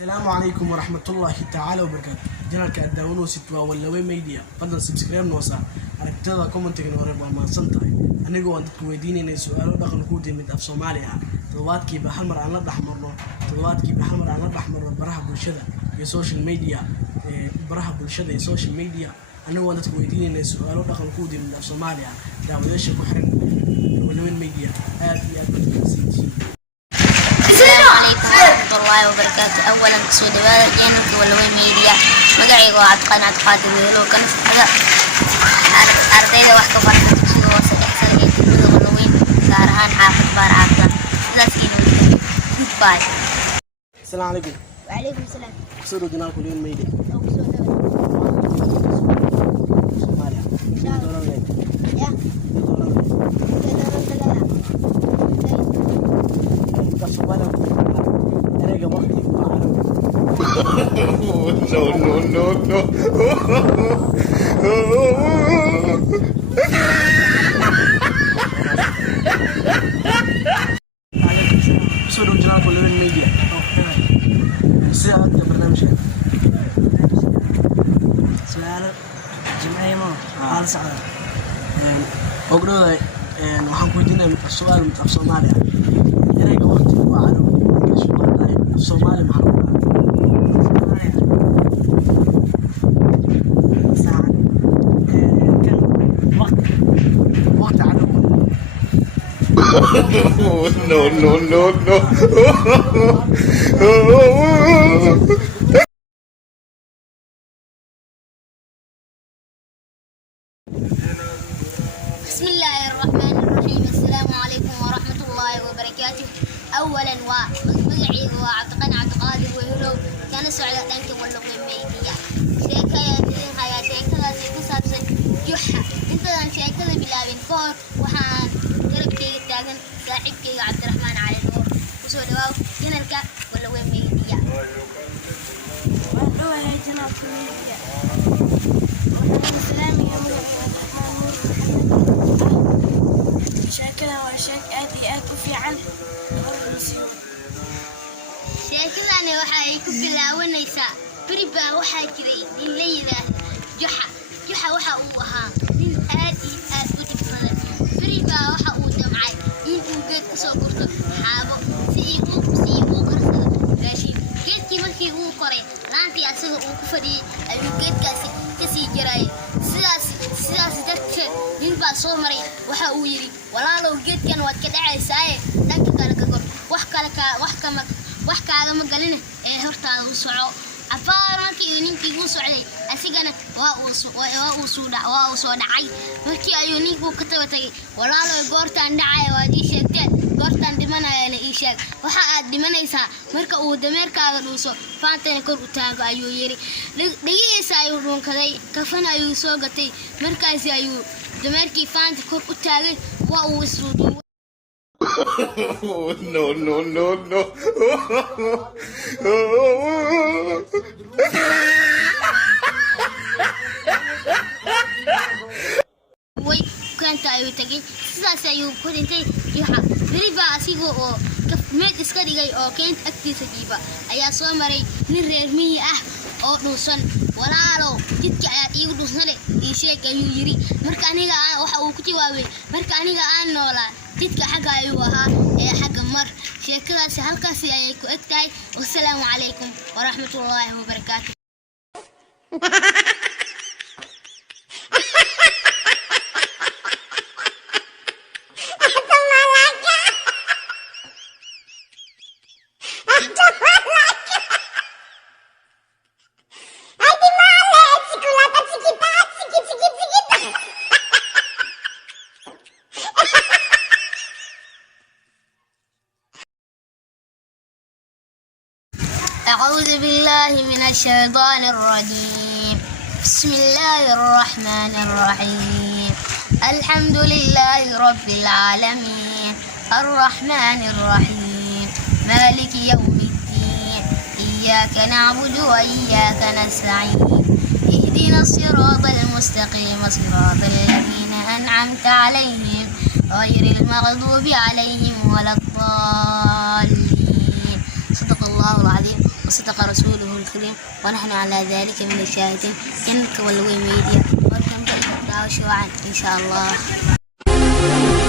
السلام عليكم ورحمة الله تعالى وبركاته. جنرال كأداونو ستوا ولا وين ميديا بدل سبسكرايب نوصل على كتابة كومنت كنورة ما صنطة أنا جو عندك ويديني إن سؤال دخل كودي من أف سوماليا طلبات كي بحمر على الأحمر طلبات كي بحمر على الأحمر برها بالشدة في السوشيال ميديا برها بالشدة السوشيال ميديا أنا جو عندك ويديني إن سؤال دخل كودي من أف سوماليا دعوة ليش بحرن ولا وين ميديا السلام عليكم ورحمة الله وبركاته. أولا كسو دبادة كينك ولوي ميديا مقعيقو عدقان عدقاتي ويهلو كنس حدا أرديدا وحكا بركة كسو واسا إحسان يكبدا ولوين سارهان حافظ بار عاقلان سلاسكين ويهلو باي. السلام عليكم. وعليكم السلام. كسو جنرال كولين ميديا أو كسو دبادة سوماليا يا سوري جنرال كولين ميديا ساعة برنامج سؤال جمعي ما قال سعادة أقول waxaan ku weydiinaa su'aal af Soomaali ah ereyga waqti waa carabi English waa tahay af Soomaali maxaa waqti carabi no. بسم الله الرحمن الرحيم. السلام عليكم ورحمة الله وبركاته. أولا مقعيق وعبدقان عبدقادي ويهلو كان سعودة دانك واللغة ميديا شيكا يدين هيا شيكا سيكو سابسن جحا انت دان شيكا بلابين كور وحان قربكي التاغن صاحبكي عبد الرحمن علي النور وسو دواو جنركا واللغة ميديا واللغة هي جنرال ميديا والسلام يا شاكلها وشاك آدي وفي عن sheekadani waxa ay ku bilaabanaysaa bariba waxa jiray nin la yiraahdo Juxa waxa uu ahaa nin aad iyo aad u dhib badan bariba waxa uu damcay in uu geed ka soo gurto xaabo si uu karsado raashin geedkii markii uu koray laantii asaga uu ku fadhiyay ayuu geedkaasi ka sii jiray sidaas darteed nin baa soo maray waxa uu yiri walaalow geedkan waad ka dhacaysaa dhanka kale ka gor wax kaaga ma galin ee hortaada u soco afaar markii ninkii uu socday asigana waa uu soo dhacay markii ayuu ninkii ka tabatay walaalow goortaan dhacay waad ii sheegtay goortaan dhimanayna ii sheeg waxa aad dhimanaysaa marka uu dameerkaaga dhuuso faantana kor u taago ayuu yiri dhagihiisa ayuu dhunkaday kafan ayuu soo gatay markaas ayuu dameerkii faanta kor u taagay waa uu isruuday no. way kanta ayuu tagay sidaas ayuu ku dhintay Juxa bariba asigoo oo meed iska dhigay oo keent agtiisa jiiba ayaa soo maray nin reer miyi ah oo dhuusan walaalow jidka aad iigu dhuusnale ii sheeg ayuu yiri marka aniga waxa uu ku jawaabay marka aniga aan noolaa jidka xagga ayuu ahaa ee xagga mar sheekadaasi halkaas ayay ku egtahay wassalaamu calaykum waraxmatullaahi wabarakaatuh. أعوذ بالله من الشيطان الرجيم. بسم الله الرحمن الرحيم. الحمد لله رب العالمين الرحمن الرحيم مالك يوم الدين إياك نعبد وإياك نستعين اهدنا الصراط المستقيم صراط الذين أنعمت عليهم غير المغضوب عليهم ولا الضالين. صدق الله العظيم. وصدق رسوله الكريم ونحن على ذلك من الشاهدين. جنة واللوي ميديا، welcome to Dawah Shuacan إن شاء الله.